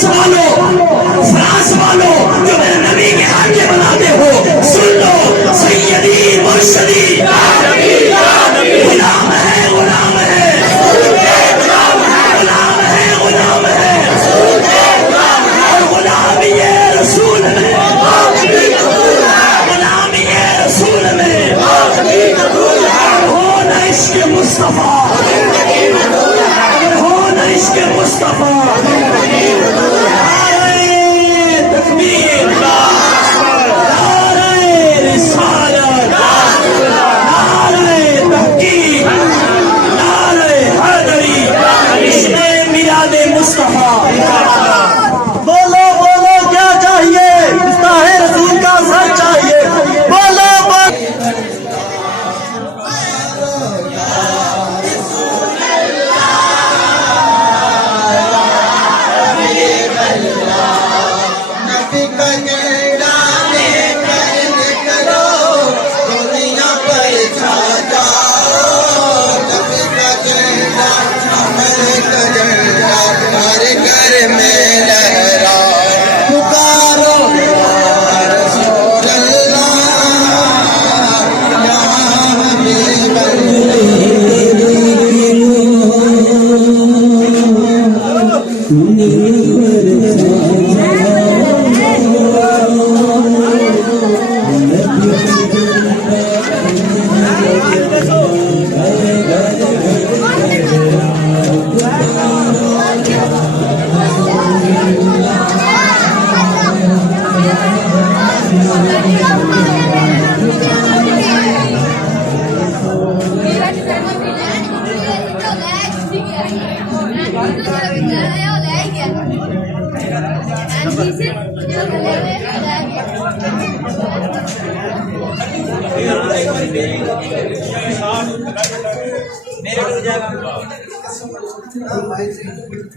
France वालों जो मेरे नबी के आगे बनाते हो, सुन लो, सैयदी मुर्शदी गुलाम है, गुलाम है, गुलाम है, गुलाम है, और गुलाम ये रसूल में, गुलाम ये रसूल में हो न इश्क मुस्तफा, हो न इश्क मुस्तफा। बोलो बोलो क्या चाहिए, मुस्ताहे रसूल का सर चाहिए। बोलो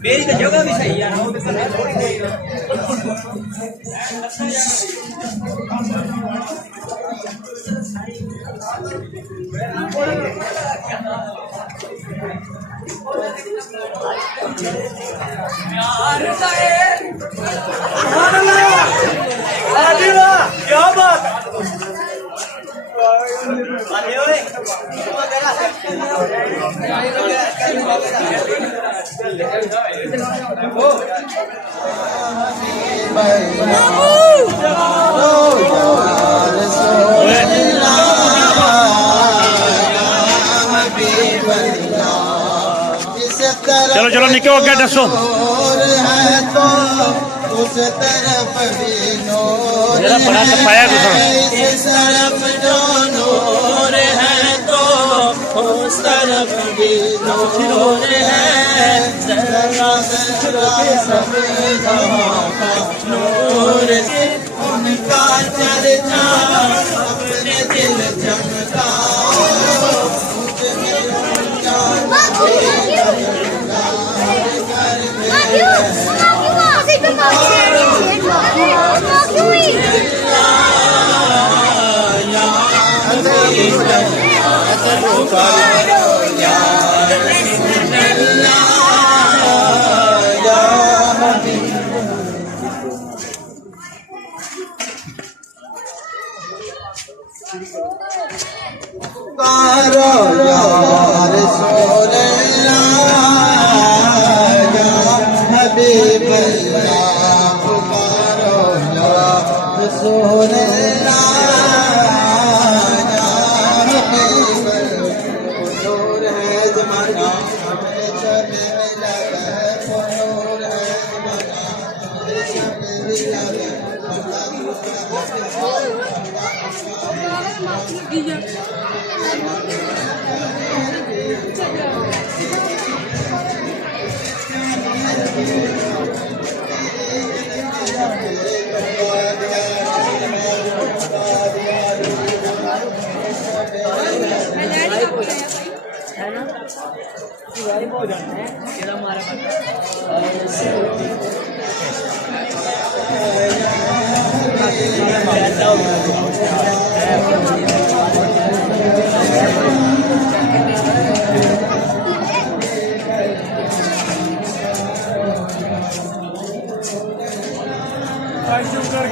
मेरी तो जगह भी सही है। क्या बात चलो चलो निकलो क्या दसो उस तरफ भी नूर मेरा बड़ा सफाया है, इस तरफ जो नूर है तो उस तरफ भी नूर है। जरा सब जहां का नूर उनका चर्चा अपने दिल चमकाओ।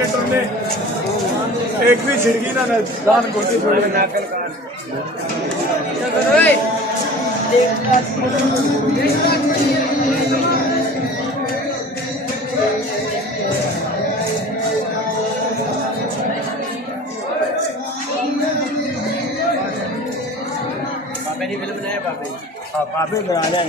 के टुरने एक भी छिड़की ना दान कोटी छोड़े मेरी फिल्म बनाए बाबे हाँ पापे बना लिया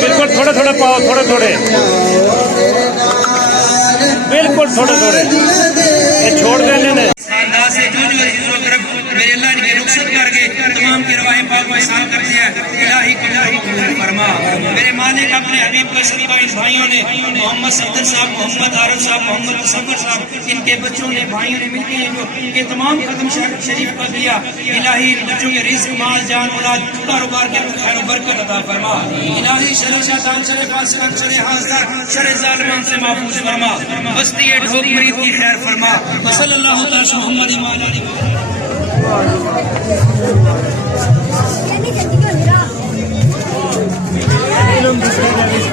बिल्कुल थोड़े थोड़े पाओ, थोड़े थोड़े, बिल्कुल थोड़े थोड़े, ये छोड़ देने ने मेरे अल्लाह ने रुखसत करके तमाम की रवाएं पाक में शामिल कर दिया। इलाही कबूल फरमा। मेरे मालिक अपने हबीब के सदका इन भाइयों ने मोहम्मद सफदर साहब, मोहम्मद आरिफ साहब, मोहम्मद मुसव्वर साहब, इनके बच्चों ने भाइयों ने मिलकर जो ये तमाम खत्म शरीफ कर दिया। इलाही इन बच्चों के रिस्क, माल, जान, औलाद, कारोबार के खैर बरकत अता फरमा। इलाही शर शैतान, शर फासिक, शर हासिद, शर जालिम से महफूज फरमा। बस्ती ढोक मरीद की खैर फरमा। सल्लल्लाहु अलैहि मोहम्मद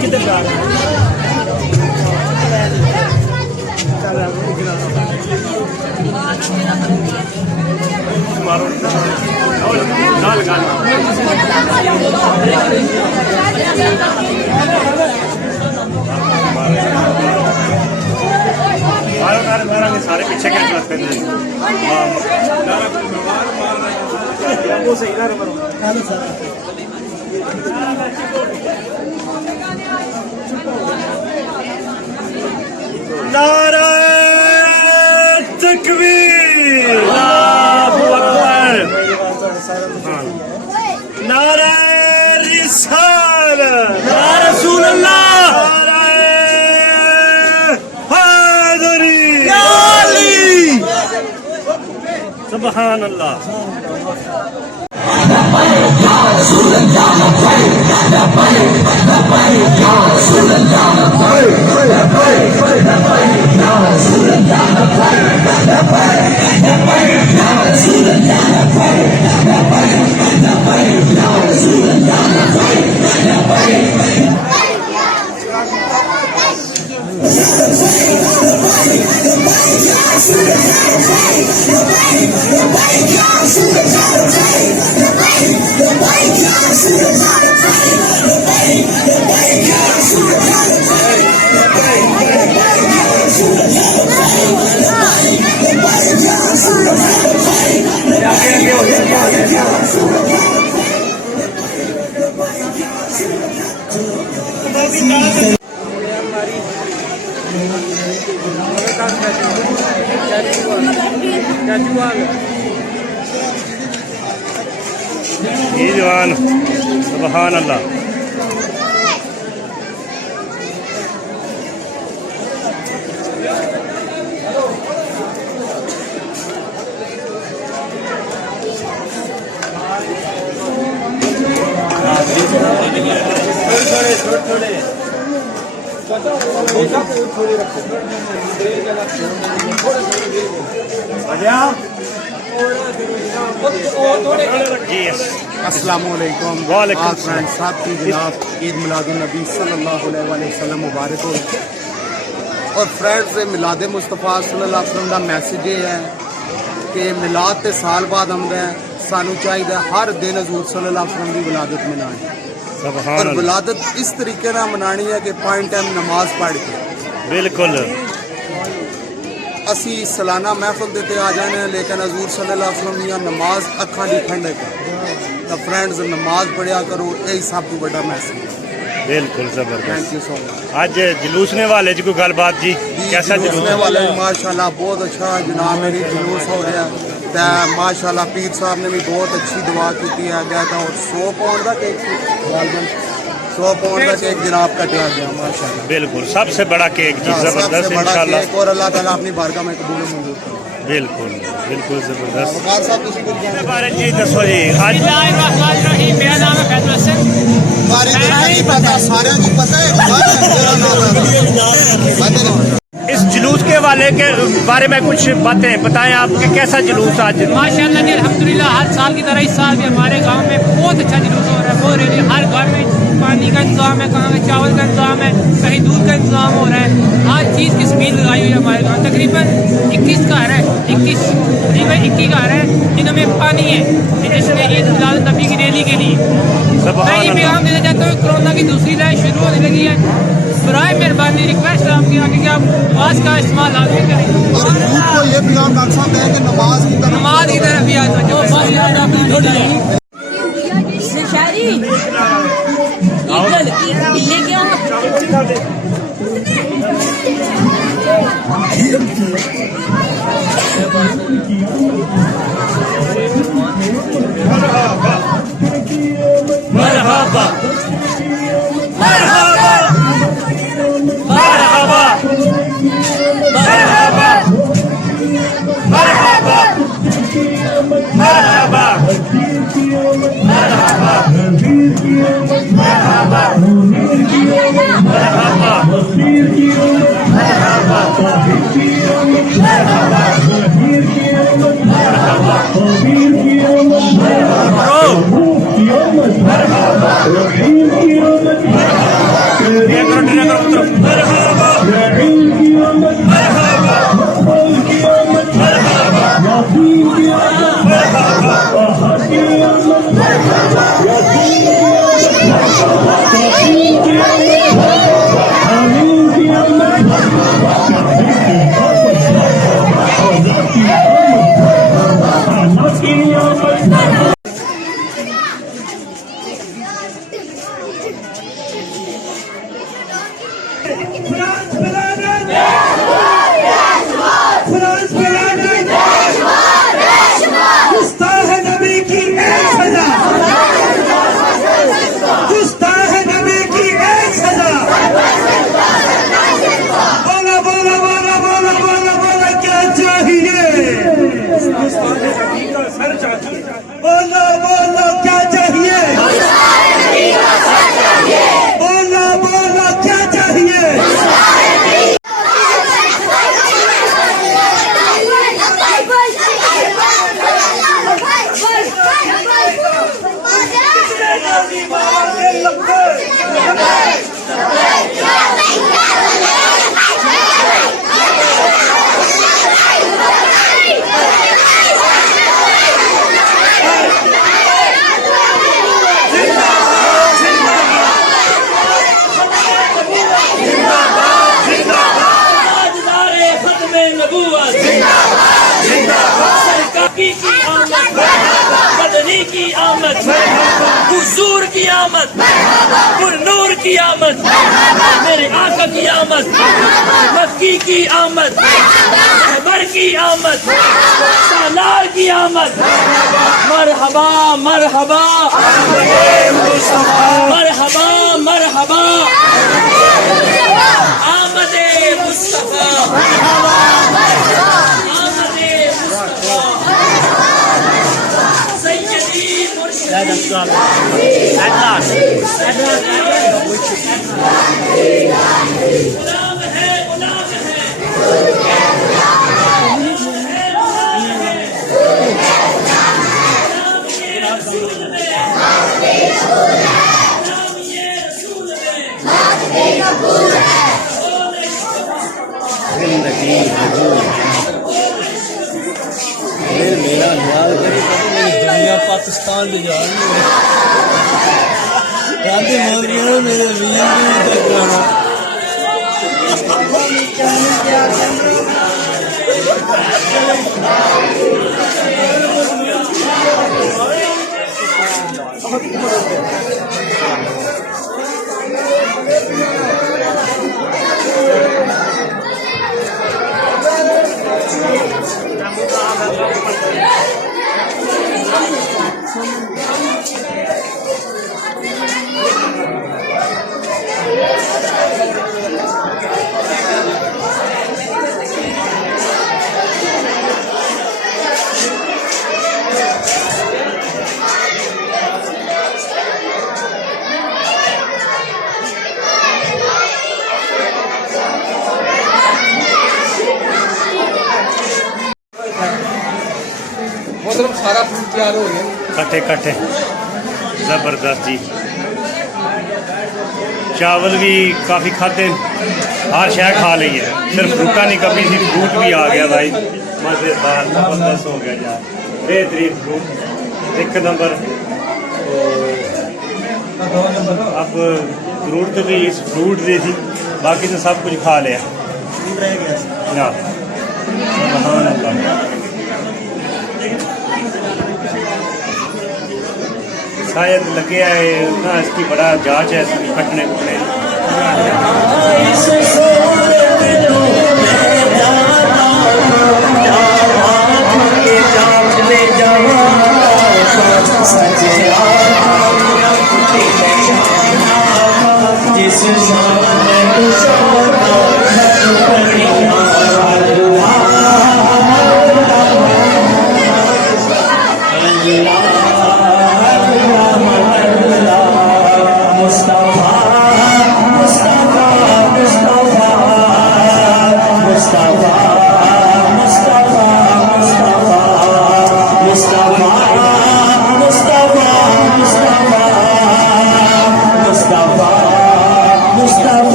किधर जा रहे हैं सारे पीछे क्या लगते हैं वो सही ना रे नारा तकबीर, अल्लाहु अकबर, नारा रिसालत, या रसूल अल्लाह, नारा हैदरी, या अली, सुभान अल्लाह। ये जवान सुभान अल्लाह। थोड़े जी अस्सलामुअलैकुम वालेकुम फ्रेंड्स, साहब की जनाब ईद मिलादुन नबी सल्लल्लाहु अलैहि वसल्लम मुबारक हो। और फ्रेंड्स, मिलाद मुस्तफा सल्लल्लाहु अलैहि वसल्लम का मैसेज ये है कि मिलाद के साल बाद आंदा है, सानू चाहिए हर दिन हजूर सल्लल्लाहु अलैहि वसल्लम की विलादत मनानी। सुभान और अल्लाह। विलादत इस तरीके ना मनानी है कि 5 टाइम नमाज पढ़ के। बिल्कुल असी सालाना महफिल देते आ जाने, लेकिन हजूर सल्लल्लाहु अलैहि वसल्लम की नमाज अखा की ठंडक है। तो फ्रेंड्स, नमाज पढ़िया करो, यही सब तो बड़ा मैसेज है। बिल्कुल जबरदस्त। Thank you so much. आज जुलूसने वाले जी कोई गलबात जी, कैसा जुलूसने जुलूस? वाले माशाल्लाह बहुत अच्छा जनाब, मेरी जुलूस हो रहा है। तो माशाल्लाह पीर साहब ने भी बहुत अच्छी दुआ की है गया था। और 100 पाउंड का केक 100 पाउंड का केक जनाब कटिया गया माशाल्लाह। बिल्कुल सबसे बड़ा केक जी, सबसे जबरदस्त बड़ा इंशाल्लाह। केक, और अल्लाह ताला अपनी बारगाह में कबूल मंजूर करे। बिल्कुल बिल्कुल जबरदस्त। वकार साहब तुसी कुछ इसके बारे जी दसो जी। आज मेरा नाम है फैजल हसन। बारे में नहीं पता, सारे की पता है मेरा नाम है। इस जुलूस के वाले के बारे में कुछ बातें बताएं आप कि कैसा जुलूस आज? माशाअल्लाह जी, अल्हम्दुलिल्लाह, हर साल की तरह इस साल भी हमारे गांव में बहुत अच्छा जुलूस हो रहा है। बहुत रेडी, हर घर में पानी का इंतजाम है, कहाँ चावल का इंतजाम है, कहीं दूध का इंतजाम हो रहा है। हर चीज़ की स्पीड लगाई हुई है हमारे गाँव। तकरीबन 21 घर है, 21 घर है जिनमें पानी है, जिसने ईद मिलाद नबी की रैली के लिए। मैं ये पैगाम देना चाहता हूँ, कोरोना की दूसरी लहर शुरू होने लगी है। बराए मेहरबानी रिक्वेस्ट है आपकी आगे कि आप नमाज का इस्तेमाल लाजमी करें। और यूथ को ये पैगाम डॉक्टर साहब दें कि नमाज की तरफ भी आज जो बस याद अपनी थोड़ी है। शहरी ले के आओ। मरहबा मरहबा मरहबा मरहबा मरहबा मरहबा मरहबा की आमद, हुजूर की आमद, नूर की आमद, मेरे आका की आमद, मक्की की आमद, रहबर की आमद, सालार की आमद। मरहबा मरहबा मरहबा मरहबा आमदे मुस्तफा, आमदे मुस्तफा, सैयदी मुर्शिद। गुलाम है, गुलाम है, मेरे सारा फूड तैयार हो गया। कट्ठे कट्ठे जबरदस्त जी। चावल भी काफ़ी खाते, हर शय खा ली है, सिर्फ फ्रूटा नहीं कभी सी, फ्रूट भी आ गया भाई, मज़ेदार जबरदस्त हो गया यार, बेहतरीन फ्रूट एक नंबर। अब फ्रूट तो भी इस फ्रूट दी थी, बाकी तो सब कुछ खा लिया ना। सुभान अल्लाह। शायद लगे है ना, इसकी बड़ा जांच है कटने कुटने।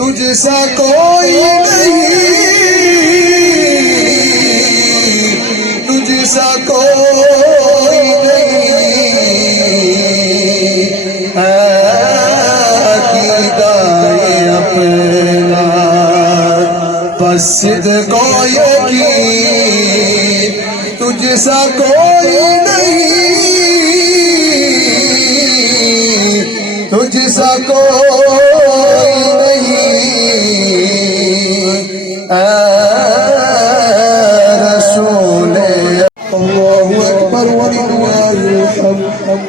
तुझसा कोई नहीं, तुझसा कोई नहीं, अकीदा मस्जिद को यकीन तुझसा कोई नहीं, तुझसा कोई नहीं ऐ रसूल अल्लाहु अकबर वलिल्लाहिल हम्द।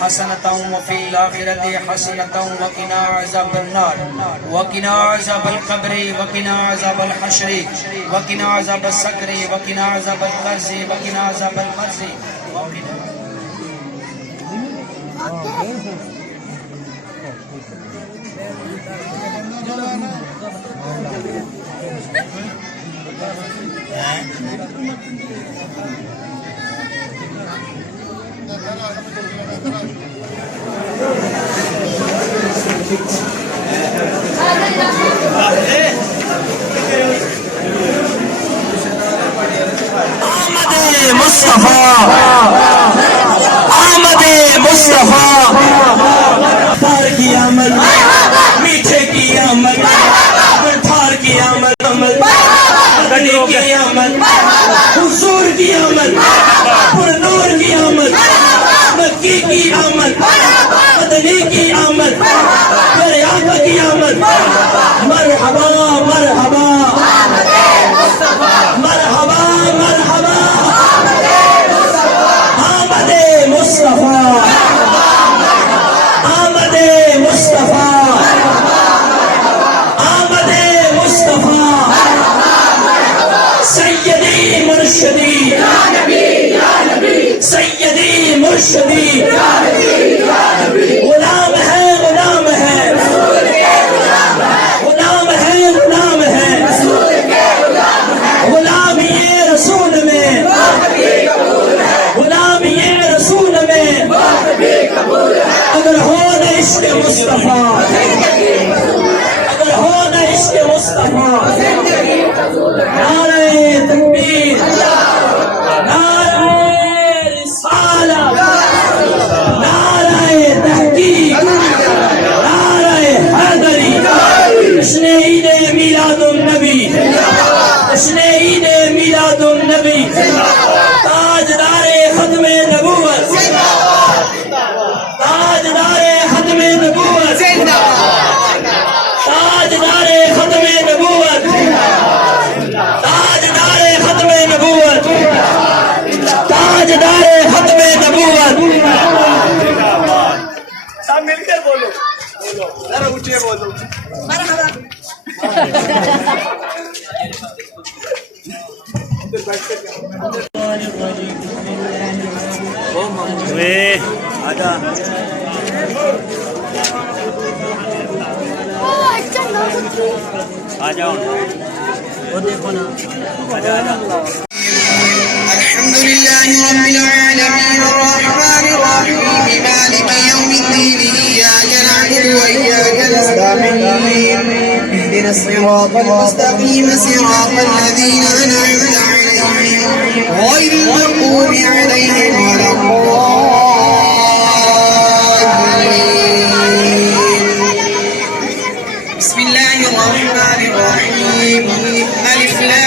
हसनतम वफिल आखिरति हसनतम वकिना अज़ाबन नार वकिना अज़ाबल क़ब्रि वकिना अज़ाबल हश्रि वकिना अज़ाबस सकरि वकिना अज़ाबल कर्ज़ि वकिना अज़ाबल मर्ज़ि। मुस्तफा आमद मुस्तफा थार की आमद मीठे की आमद थार की आमद मदनी की आमद हुजूर की आमद पुरनूर की आमद मक्की की आमद मदनी की आमद मेरे आका की आमद। मरहबा मरहबा मरहबा मरहबा आमदे मुस्तफा आमदे मुस्तफा आमदे मुस्तफा सैयदी मुर्शिदी या नबी सैयदी मुर्शिदी या नबी गुलाम है गुलाम है गुलाम है गुलाम है गुलाम ये रसूल में गुलाम ये रसूल में अगर हो न इश्क मुस्तफा अगर हो न इश्क मुस्तफा नारे तकबीर नारे रिसालत नारे तहकीक नारे हैदरी जश्न ईद मीलादुन नबी जश्न ईद मीलादुन नबी ताजदारे खत्मे नबूवत ताजदारे खत्मे नबूवत ताजदारे खत्मे नबूवत ताजदारे खत्मे नबूवत ताजदारे खत्मे नबूवत। सब मिलकर बोलो जरा ऊंचे बोलो। वे आजा आ जाओ वो देखो ना आजा आजा। अल्हम्दुलिल्लाहि रब्बिल आलमीन अर्रहमानिर रहीम मालिकि यौमिद्दीन इय्याका नअबुदु व इय्याका नस्तईन इहदिनस सिरातल मुस्तकीम सिरातल लज़ीना अन'अमता अलैहिम गैरिल मग़्दूबि अलैहिम वलद्दाल्लीन। बिस्मिल्लाहिर रहमानिर रहीम अलिफ लाम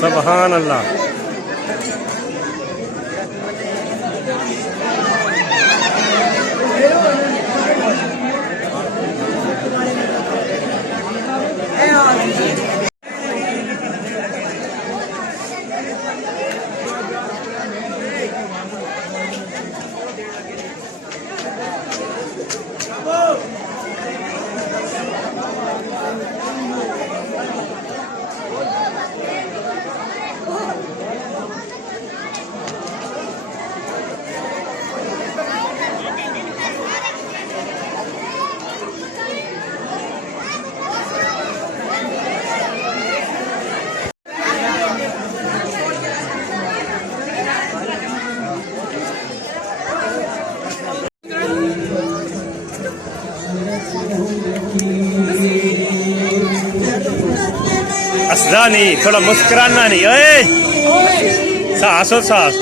सुभान अल्लाह। आ नहीं, थोड़ा मुस्कुराना नहीं। ओए सास हो सास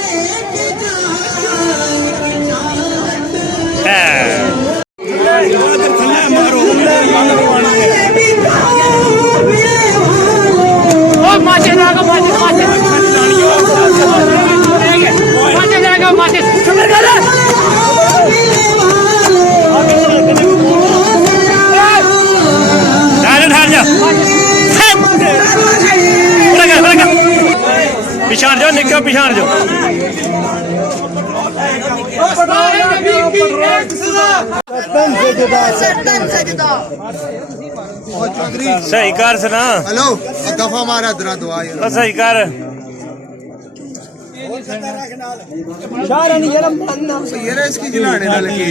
पिछाड़ जाओ, निकलो पिछाड़ जाओ। सही कर सुना। हेलो दफा मारा दरा दुआ सही कर। ये इसकी जलाने ना लगी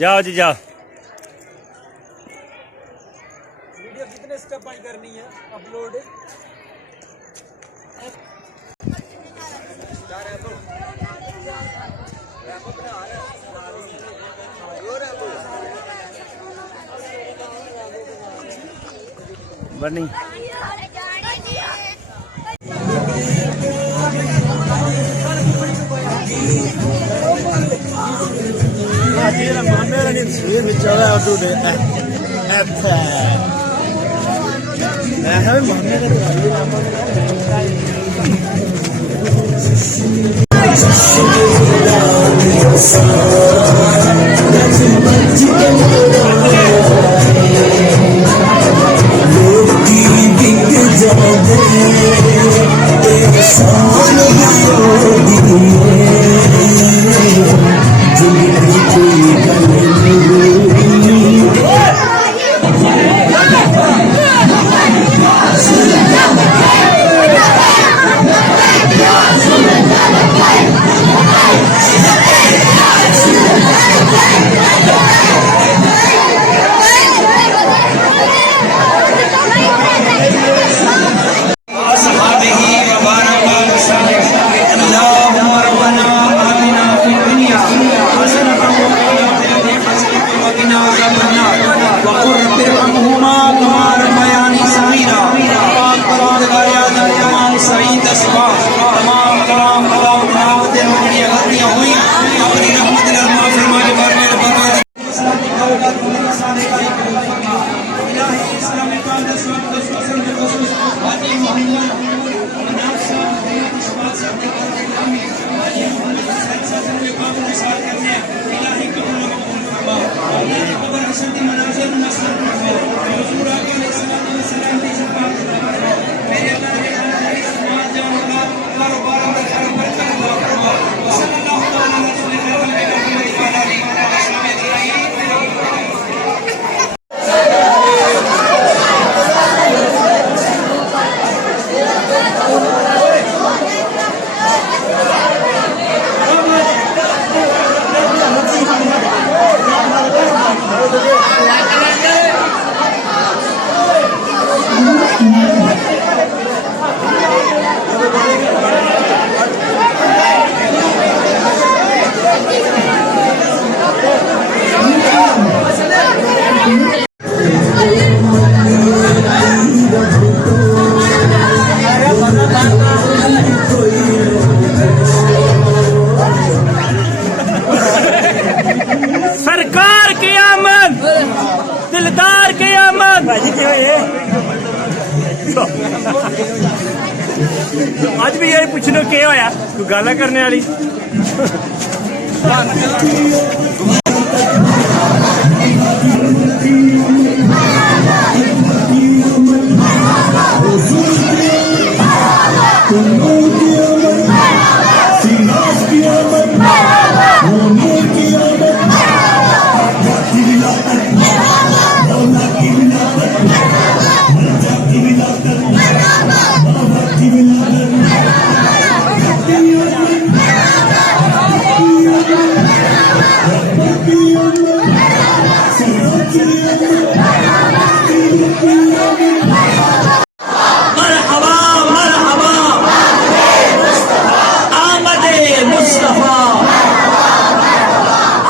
जाओ जी जाओ। वीडियो कितने स्टेप बाय करनी है अपलोड? बनी अज भी यही पूछने क्या होया तू गाला करने वाली Yeah. मरहबा मरहबा आमदे मुस्तफा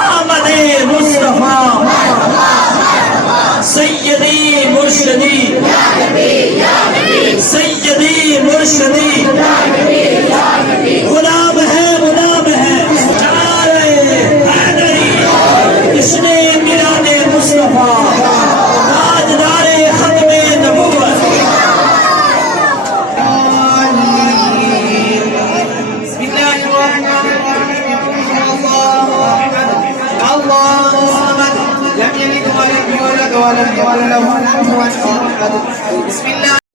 आमदे मुस्तफा सैयदी मुर्शदी सैयदी मुर्शदी गुलाम है चारे हैदरी इसने मिलादे मुस्तफा ताजदारे खत्मे नबूवत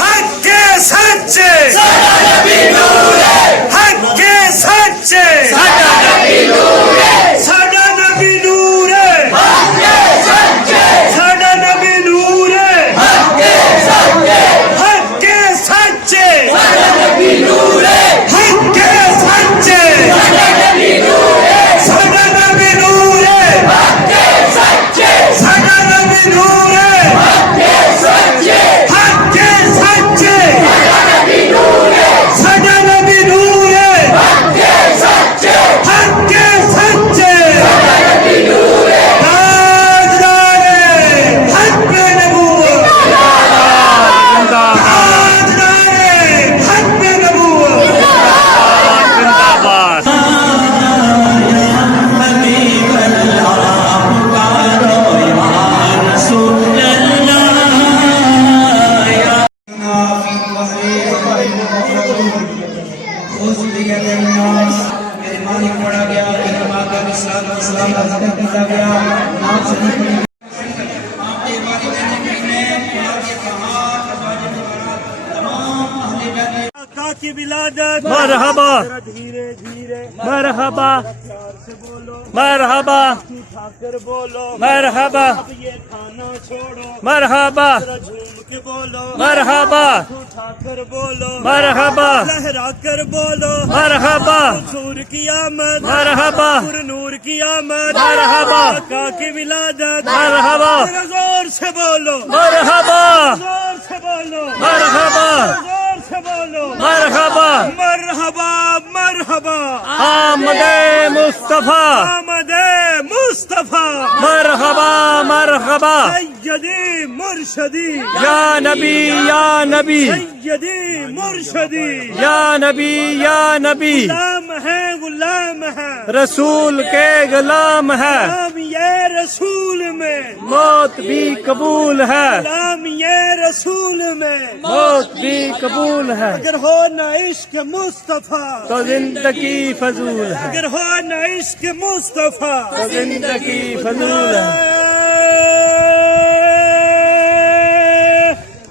हक के सच्चे हक के सच्चे साडा नबी नूर है साडा नबी नूर है हक के सच्चे हक के सच्चे साडा नबी नूर है हक के सच्चे साडा नबी नूर है साडा नबी नूर है हक के सच्चे साडा नबी नूर है हक के सच्चे हक के सच्चे साडा नबी नूर है साडा नबी नूर है हक के सच्चे हक के सच्चे साडा नबी नूर है ताजदारे हक पे नबूवत ताजदारे हक पे नबूवत जिंदाबाद मेरे मालिक पढ़ा गया मेरे माँ का भी सलाम अदा किया गया नाम से आपके वालिदैन ने आपके कहा तमाम अहले बैत आका की विलादत मरहबा धीरे धीरे मरहबा मरहबा ठाकर बोलो मरहबा ये खाना छोड़ो मरहबा झूम के बोलो मरहबा ठाकर बोलो मरहबा लहरा कर बोलो मरहबा नूर की आमद मरहबा नूर की आमद मरहबा आका की विलादत मरहबा जोर से बोलो मरहबा जोर से बोलो मरहबा जोर से बोलो मरहबा मरहबा मरहबा आमदे मुस्तफा आमदे मुस्तफा मरहबा मरहबा सैयदी मुर्शदी या नबी सैयदी मुर्शदी या नबी गुलाम है रसूल के गुलाम है ये रसूल में मौत भी कबूल है गुलाम ये रसूल में मौत भी कबूल है अगर हो न इश्क मुस्तफा तो जिंदगी फजूल है अगर हो न इश्क मुस्तफा तो जिंदगी फजूल है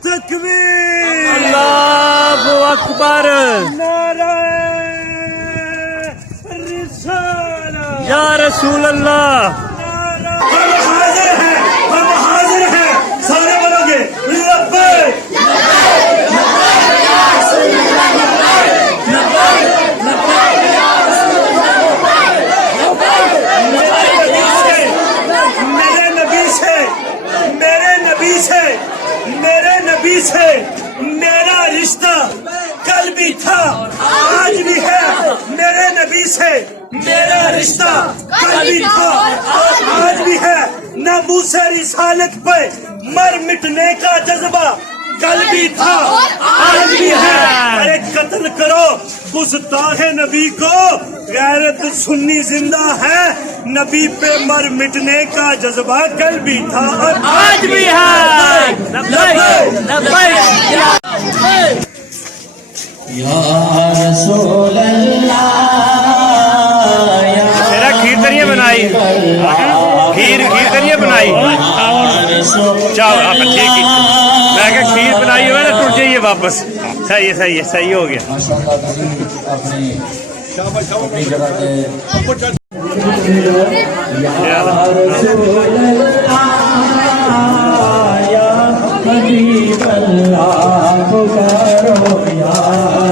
तकबीर अल्लाहु अकबर नारा रिसालत या रसूल अल्लाह हम हाजिर हैं सारे बोलोगे लब्बैक मेरे नबी से मेरा रिश्ता कल भी था आज भी है मेरे नबी से मेरा रिश्ता कल भी था आज भी है न मूसा रिसालत पे मर मिटने का जज्बा कल भी था आज भी है अरे कत्ल करो गुस्ताखे नबी को गैरत सुन्नी जिंदा है नबी पे मर मिटने का जज्बा कल भी था और आज भी है तेरा खीर करिए बनाई खीर करिए बनाई चाहो आप ठीक है मैं क्या खीर बनाई हुआ ना टूट जाइए वापस सही हो गया अपनी जगह पे हबीब अल्लाह पुकारो या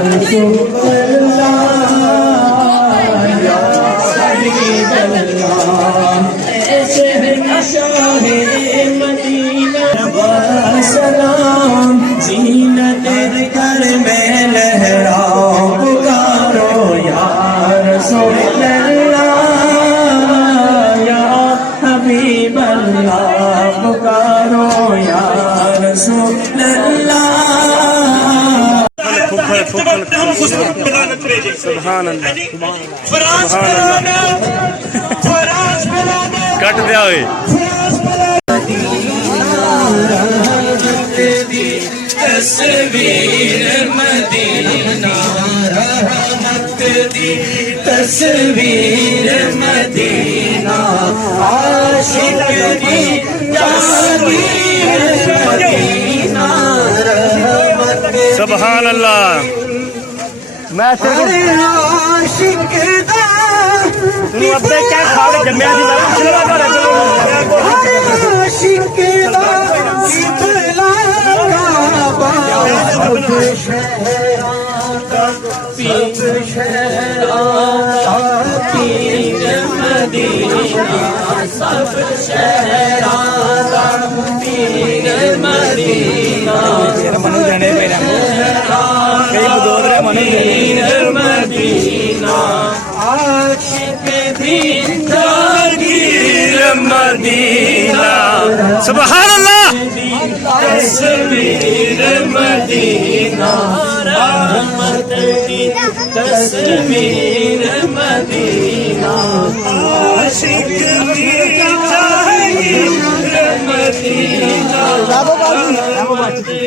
रसूल अल्लाह या हबीब अल्लाह ऐसे शाहे मदीना सलाम जीनत घर में लहराओ पुकारो या रसूल अल्लाह या हबीब अल्लाह पुकारो या रसूल अल्लाह सुभान अल्लाह कट दिया हुए तस्वीर मदीना रहमत दी तस्वीर मदीना आशिक दी जागीर मदीना रहमत दी सुभान अल्लाह मैं आशिक दा अपने क्या खा के जम्या दी आशिक दा इतला पीर मदीना सब शहरा पीर मदीना पीर मदीना आशिक दी जागीर मदीना सुभान अल्लाह तस्वीर मदीना रहमत दी तस्वीर मदीना आशिक दी जागीर मदीना रहमत दी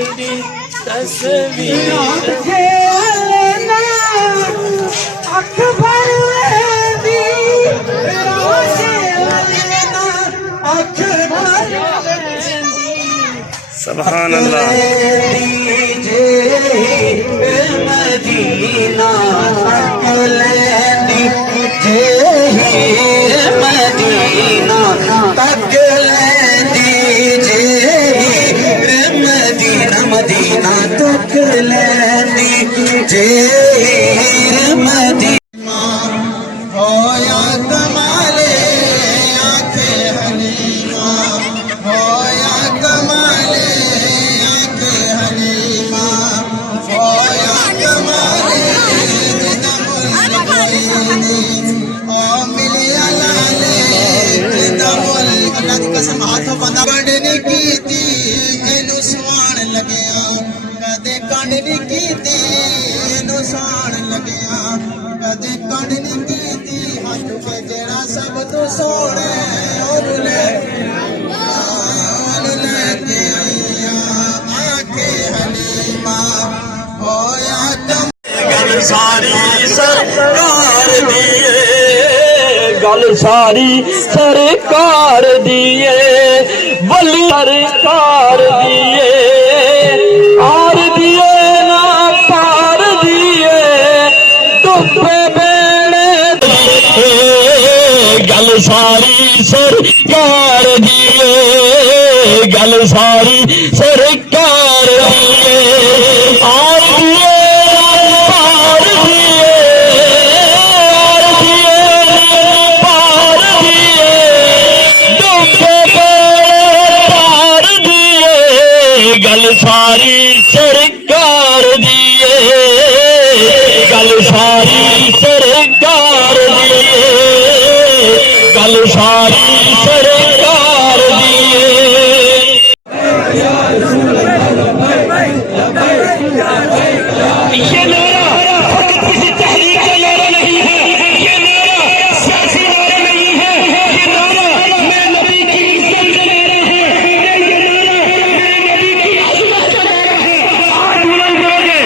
तस्वीर अकबर दी सुभान अल्लाह मदीना मदीना तक मदीना मदीना तक जे मदीना होया कमाले आखे हलीमा होया कमाले आखे हलीमा होया कमाले ओ मिलिया लाले दमल अल्लाह दी कसम हाथों बंदा बढ़नी कीती इनु सुवाण लगया कदे कंड नहीं कीती इनु साण लगया कदे कंड नहीं कीती हाथ पे जेड़ा सब तो सोने और लेके आईया आके हलीमा होया कम गल सारी सरकार दिए गल सारी सरकार दिए वली सरकार दिए और दिए ना पार दिए तुप्पे बेड़े गल सारी सरकार दिए गल सारी सरकार दिए और दिए पार दिए और दिए पार दिए तुप्पे बेड़े पार दिए गल सारी सरकार दिए गल सारी सरकार दिए गल सारी सरकार दिए ये नारा फकत किसी तहरीक का नारा नहीं है ये नारा सियासी नारा नहीं है ये नारा मैं नबी की इज्जत का नारा है ये नारा मैं नबी की अज़मत का नारा है आज बुलंद करोगे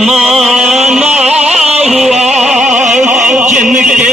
जमाना हुआ जिनके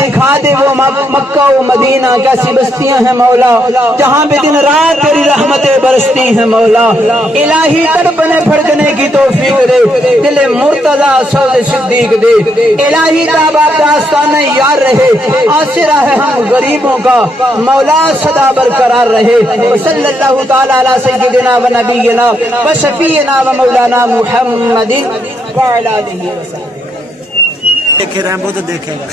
दिखा दे वो मक्का व मदीना कैसी बस्तियां हैं मौला, जहाँ पे दिन रात तेरी रहमतें बरसती हैं मौला। इलाही तड़पने फड़कने की तौफीक दे, दिले मुर्तजा सौदे सिद्दीक दे। इलाही ताबाद दास्ताने यार रहे, आसिरा है हम गरीबों का, मौला सदा बरकरार रहे। सल्लल्लाहु ताला अला सय्यिदिना व नबीना व शफीना व मौलाना मुहम्मदिन व अला आलिहि व सल्लम। देखे रैम्बो तो देखेगा।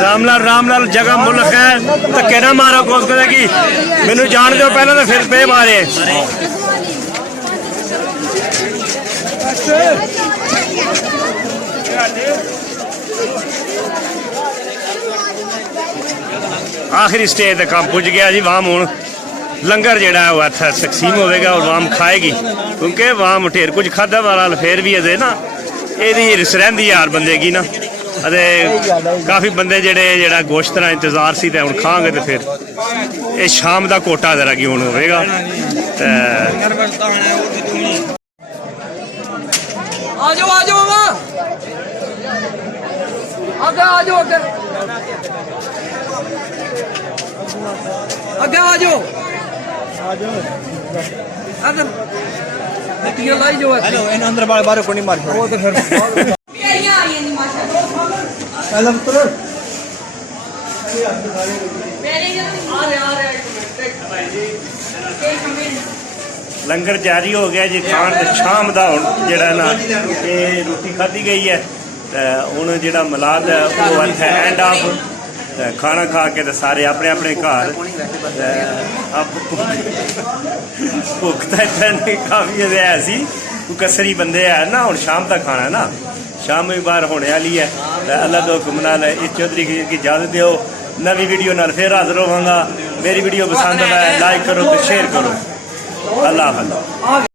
रामलाल जगह मुल्क है धक्के ना मारो कोस कदे कि मैनू जान दो पहले तो फिर पे मारे। आखिरी स्टेज तक काम पुज गया जी। वाम हूँ लंगर जड़ा है तकसीम होगा और वाम खाएगी, क्योंकि वाम ढेर कुछ खादा वाला फिर भी अजे ना यही रिस रही यार बंदे की ना। काफ़ी बंदे जड़ा गोश्त का इंतजार से हूँ खाँगे तो फिर ये शाम का कोटा जरा कि हूँ होगा। अंदर बाहर को नहीं मार वो तो फिर लंगर जारी हो गया जी। खान शाम का हूँ जरा ना ये रोटी खाधी गई है, हूँ जो मिलाद है वो है एंड ऑफ। खाना खा के तो सारे अपने अपने घर भुख तो इतने काफ़ी है सी, कसरी बंदे है ना। हूँ शाम तक खाना है ना, शाम भी बाहर होने वाली है। अल्लाह तो हुक्म नाल इस चौधरी की इजाज़त दो। नवी वीडियो नाल फिर हाजिर होवांगा। मेरी वीडियो पसंद आए लाइक करो तो शेयर करो। अल्लाह हाफ़िज़।